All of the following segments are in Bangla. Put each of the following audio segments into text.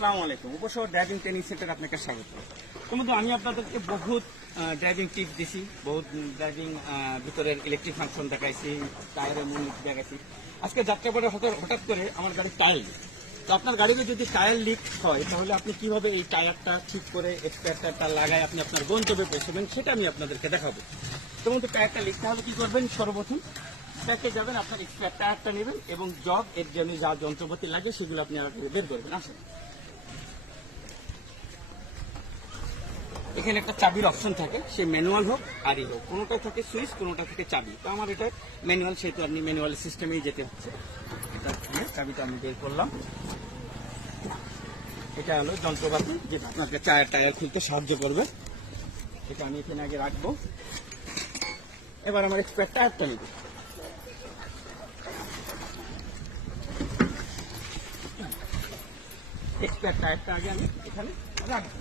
আসসালামু আলাইকুম। উপশহর ড্রাইভিং ট্রেনিং সেন্টার আপনাকে স্বাগত। তো বন্ধু আমি আপনাদেরকে বহুত ড্রাইভিং টিপস দিছি, বহুত ড্রাইভিং ভিতরের ইলেকট্রিক ফাংশন দেখাইছি টায়ারের মূল দেখাইছি। আজকে যাত্রাবাড়ে হঠাৎ হঠাৎ করে আমার গাড়ি টায়ার তো আপনার গাড়িতে যদি টায়ার লিক হয়, তাহলে আপনি কীভাবে এই টায়ারটা ঠিক করে এক্সপায়ারটা লাগায় আপনি আপনার গন্তব্যে পৌঁছবেন, সেটা আমি আপনাদেরকে দেখাবো। তো বন্ধু টায়ারটা লিখতে হলে কি করবেন? সর্বপ্রথম ব্যাকে যাবেন, আপনার এক্সপায়ার টায়ারটা নেবেন এবং জব এর জন্য যা যন্ত্রপাতি লাগে, সেগুলো আপনি বের করবেন আসেন। এখানে একটা চাবির অপশন থাকে, সে ম্যানুয়াল হোক আরই হোক কোনোটা থাকে সুইচ, কোনোটা থেকে চাবি। তো আমার এটা ম্যানুয়াল সেহেতু আপনি ম্যানুয়াল সিস্টেমেই যেতে হচ্ছে। এটা চাবিটা আমি বের করলাম। এটা হলো যন্ত্রপাতি, যেটা আপনাকে টায়ার টায়ার খুলতে সাহায্য করবে। সেটা আমি এখানে আগে রাখব। এবার আমার এক্সপায়ার টায়ারটা নেব। এক্সপায়ার টায়ারটা আগে আমি এখানে রাখব।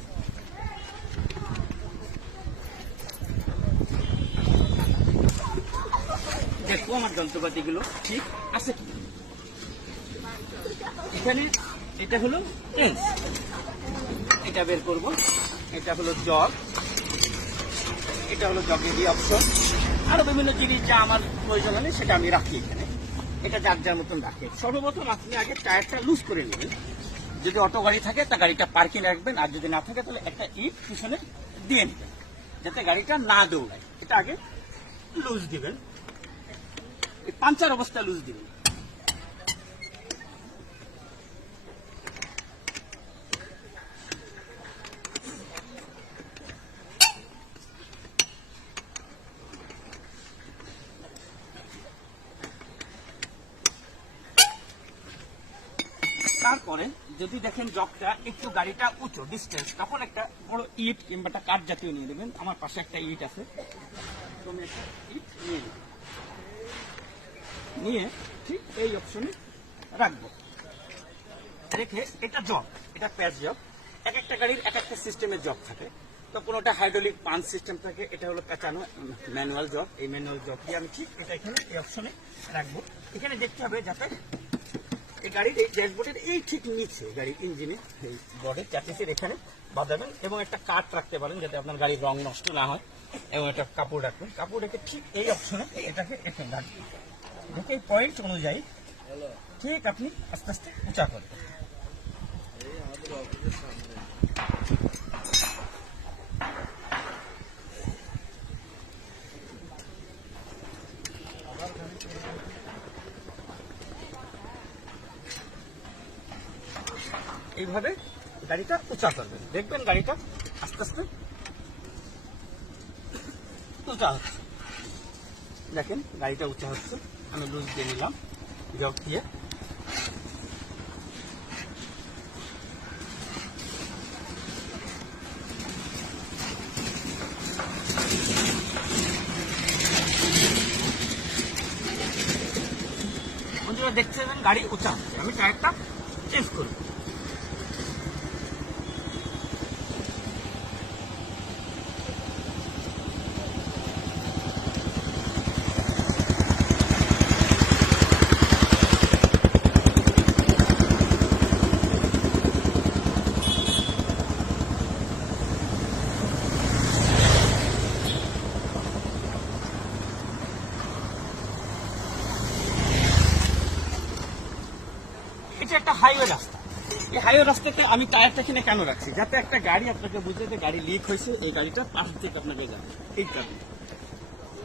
দেখব আমার যন্ত্রপাতিগুলো, ঠিক আছে? কি এখানে এটা হলো এটা বের করব। এটা হলো জগ। এটা হলো জগেরই অপশন। আরও বিভিন্ন জিনিস যা আমার প্রয়োজন হলে সেটা আমি রাখি এখানে। এটা যার যার মতন রাখি। সর্বপ্রথম আপনি আগে টায়ারটা লুজ করে নেবেন। যদি অটো গাড়ি থাকে, তা গাড়িটা পার্কিং রাখবেন। আর যদি না থাকে, তাহলে একটা ইট পিছনে দিয়ে নেবেন। যাতে গাড়িটা না দৌড়ায়। এটা আগে লুজ দিবেন। পাঞ্চার অবস্থা লুজ দিবেন তারপরে যদি দেখেন জবটা একটু গাড়িটা উঁচু ডিস্টেন্স তখন একটা বড় ইট কিংবা একটা কাঠ জাতীয় নিয়ে নেবেন। আমার পাশে একটা ইট আছে। তো একটা ইট নিয়ে নেব নিয়ে ঠিক এই অপশনে রাখব। রেখে এটা জব এটা প্যাচ জব এক একটা গাড়ির এক একটা সিস্টেমের জব থাকে। তো কোনোটা হাইড্রোলিক পাঞ্চ সিস্টেম থাকে, এটা হলো পেঁচানো ম্যানুয়াল জব এই ম্যানুয়াল জব দিয়ে আমি ঠিক এটা এখানে এই অপশনে রাখব। এখানে দেখতে হবে যাতে এই গাড়ির এই ড্যাশবোর্ডের এই ঠিক নিচে, গাড়ির ইঞ্জিনে এই বডের চাপিসের এখানে বাঁধাবেন এবং একটা কাঠ রাখতে পারেন যাতে আপনার গাড়ির রং নষ্ট না হয়। এবং একটা কাপড় রাখবেন। কাপড় রেখে ঠিক এই অপশনে এটাকে এখানে রাখবেন। এই পয়েন্ট অনুযায়ী ঠিক আপনি আস্তে আস্তে উঁচা করবেন এইভাবে গাড়িটা উঁচা করবেন দেখবেন গাড়িটা আস্তে আস্তে উঁচা হচ্ছে। দেখেন গাড়িটা উঁচা হচ্ছে। আমি লুজ দিয়ে নিলাম। জগ দিয়ে দেখতে পাবেন গাড়ি উঁচা হচ্ছে আমি টায়ারটা চেঞ্জ করব এটা একটা হাইওয়ে রাস্তা। এই হাইওয়ে রাস্তাতে আমি টায়ারটা এখানে কেন রাখছি? যাতে একটা গাড়ি আপনাকে বুঝে যে গাড়ি লিক হয়েছে, এই গাড়িটা পাশ থেকে আপনাকে যাবে। ঠিক কারণে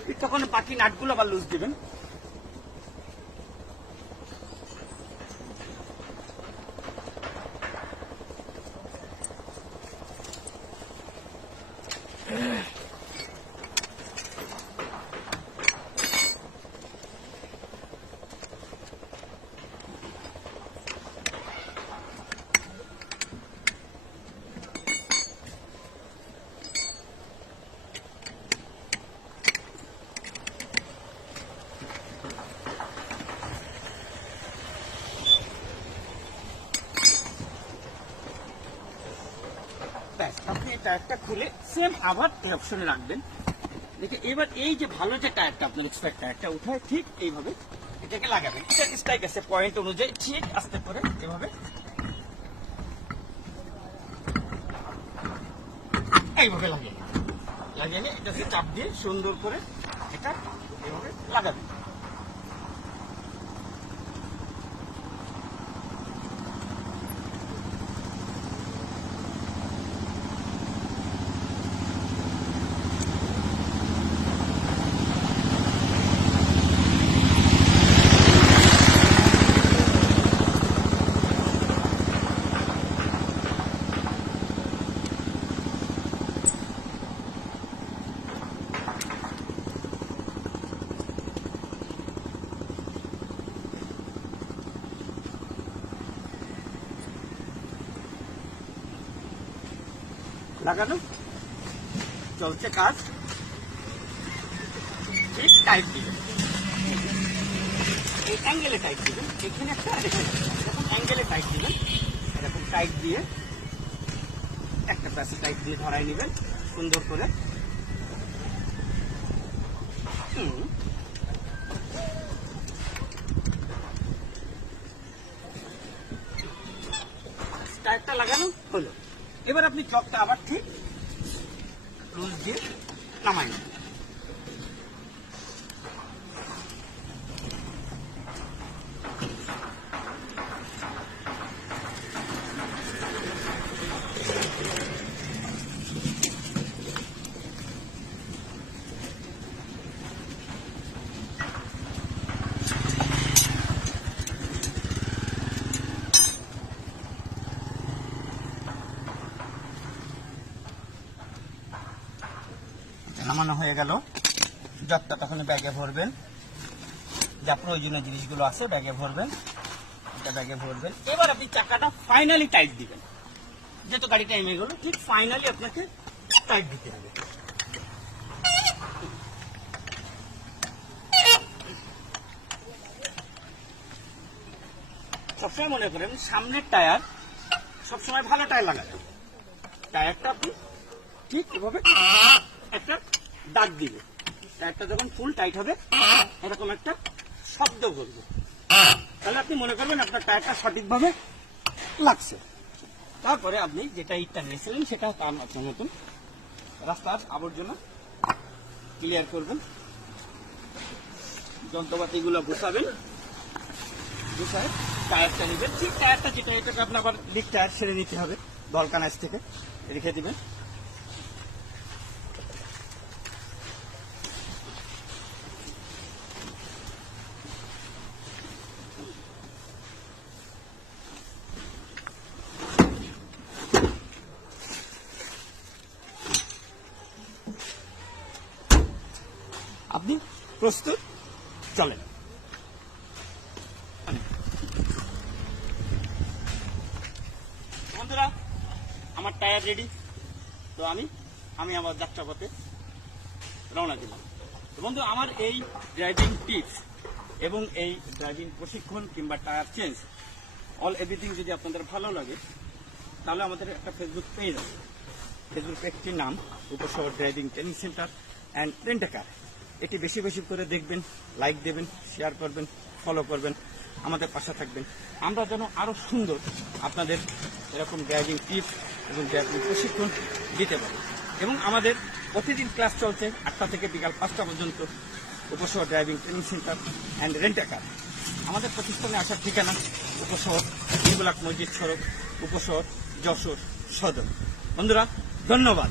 ঠিক তখন বাকি নাটগুলো আবার লুজ দিবেন। টায়ারটা খুলে সেম আবার এই অপশনে রাখবেন। দেখে এবার এই যে ভালো যে টায়ারটা আপনার এক্সপায়ার টায়ারটা উঠায়, ঠিক এইভাবে এটাকে লাগাবেন। এটা স্ট্রাইক আছে পয়েন্ট অনুযায়ী, ঠিক আস্তে করে এভাবে। এইভাবে লাগিয়ে লাগিয়ে এটাকে চাপ দিয়ে সুন্দর করে এটা এভাবে লাগাবেন। লাগানো? চলছে কাজ। ঠিক টাইট দিবেন এই অ্যাঙ্গেলে টাইট দিবেন এখানে একটা এরকম অ্যাঙ্গেলে টাইট দিবেন এরকম টাইট দিয়ে একটা প্যাসে টাইট দিয়ে ধরাই নেবেন। সুন্দর করে হুম। টায়ারটা লাগানো হলো এবার আপনি চকটা আবার ঠিক রোজ দিয়ে নামাই। নামানো হয়ে গেল। জগটা তখন ব্যাগে ভরবেন। যা প্রয়োজনীয় জিনিসগুলো আছে ব্যাগে ভরবেন। এটা ব্যাগে ভরবেন। এবার আপনি চাকাটা ফাইনালি টাইট দিবেন। যেহেতু গাড়ি টাইম গেল, ঠিক ফাইনালি আপনাকে টাইট দিতে হবে। সবসময় মনে করেন, সামনের টায়ার সবসময় ভালো টায়ার লাগাবেন। টায়ারটা আপনি ঠিক এভাবে একটা দাগ দিবে। টায়ারটা যখন ফুল টাইট হবে, এরকম একটা শব্দ করবে তাহলে আপনি মনে করবেন আপনার টায়ারটা সঠিকভাবে লাগছে। তারপরে আপনি যেটা ইটটা নিয়েছিলেন, সেটা তার আপনার মতন রাস্তার আবর্জনা ক্লিয়ার করবেন। যন্ত্রপাতিগুলো গুছাবেন। গুছায় টায়ারটা নেবেন। ঠিক টায়ারটা যেটা, এটাকে আপনার আবার লিক টায়ার সেরে নিতে হবে। দলকানাজ থেকে রেখে দিবেন আপনি প্রস্তুত, চলেন। বন্ধুরা, আমার টায়ার রেডি তো আমি আমি আমার যাত্রা পথে রওনা দিলাম। বন্ধু, আমার এই ড্রাইভিং টিপস এবং এই ড্রাইভিং প্রশিক্ষণ কিংবা টায়ার চেঞ্জ অল এভরিথিং যদি আপনাদের ভালো লাগে, তাহলে আমাদের একটা ফেসবুক পেজ আছে। ফেসবুক পেজটির নাম Upashahar driving training centre and rent a car এটি বেশি বেশি করে দেখবেন লাইক দেবেন শেয়ার করবেন ফলো করবেন, আমাদের পাশে থাকবেন। আমরা যেন আরও সুন্দর আপনাদের এরকম ড্রাইভিং টিপস এবং ড্রাইভিং প্রশিক্ষণ দিতে পারি। এবং আমাদের প্রতিদিন ক্লাস চলছে আটটা থেকে বিকাল পাঁচটা পর্যন্ত Upashahar driving training centre and rent a car আমাদের প্রতিষ্ঠানে আসার ঠিকানা উপশহর নির্মলাক মসজিদ সড়ক উপশহর যশোর সদর। বন্ধুরা, ধন্যবাদ।